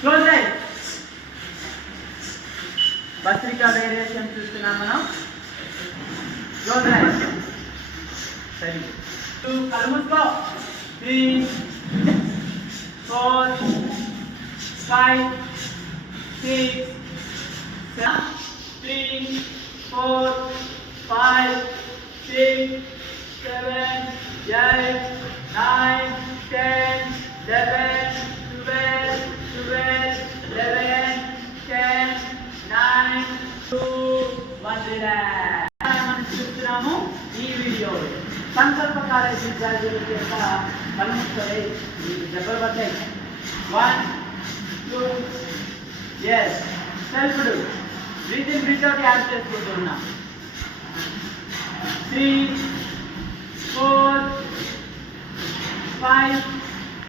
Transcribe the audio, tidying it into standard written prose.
Close eyes. భస్త్రికా variation చూస్తున్నాం మనం. Close eyes. సరే, కళ్ళు మూసుకో. 3 4 5 6 7 3 4 5 6 7 8 9 10 11 12 11 10 9 2 1 రిలాక్స్. మనం చూస్తున్నాము ఈ వీడియో సంకల్ప కాలేజ్ విద్యార్థుల యొక్క కలుముకొని దెబ్బలు పడ్డాయి. 1 2 yes సెల్ఫ్ డు breathe in breathe out add చేసుకుంటున్నాం. 3 4 5